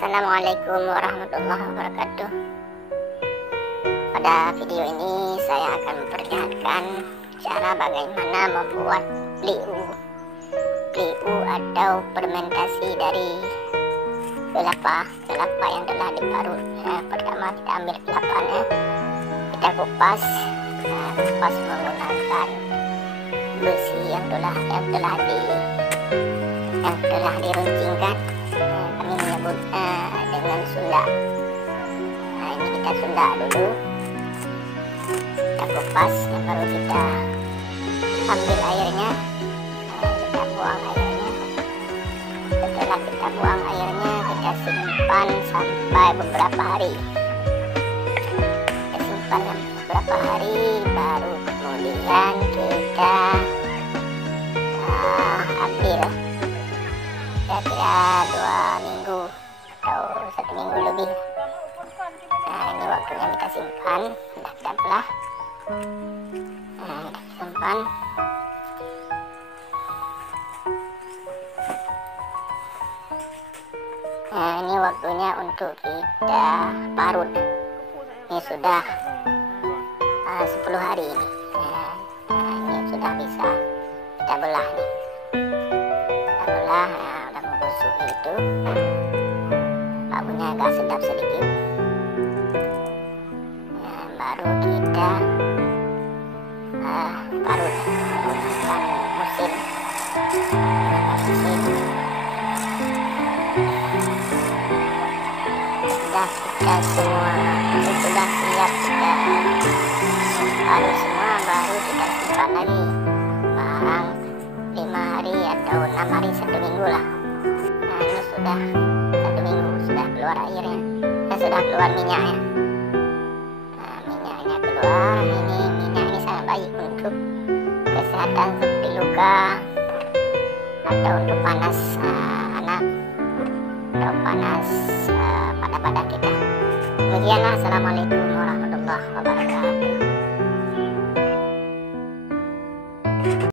Assalamualaikum warahmatullahi wabarakatuh. Pada video ini saya akan memperlihatkan cara bagaimana membuat pliu atau fermentasi dari kelapa yang telah diparut. Pertama kita ambil kelapanya, kita kupas menggunakan besi yang telah diruncingkan. Kami menyebutnya dengan Sunda. Ini kita Sunda dulu, kita kupas, baru kita ambil airnya, kita buang airnya. Setelah kita buang airnya, kita simpan sampai beberapa hari. Kita simpan beberapa hari, baru kemudian kita ambil kira-kira 2 minggu atau 1 minggu lebih. Nah, ini waktunya kita simpan, sudah kita belah. Nah, kita simpan. Nah, ini waktunya untuk kita parut. Ini sudah 10 hari ini. Nah, ini sudah bisa kita belah nih. Kita belah. Busuk itu baunya agak sedap sedikit. Nah, baru kita parut menggunakan mesin. Sudah kita semua sudah siap kita parut semua, baru kita simpan lagi barang 5 hari atau 6 hari, 1 minggu lah. Ini sudah 1 minggu, sudah keluar airnya dan sudah keluar minyaknya. Nah, minyaknya keluar. Minyak ini sangat baik untuk kesehatan seperti luka atau untuk panas anak atau panas pada badan kita. Demikianlah. Assalamualaikum warahmatullahi wabarakatuh.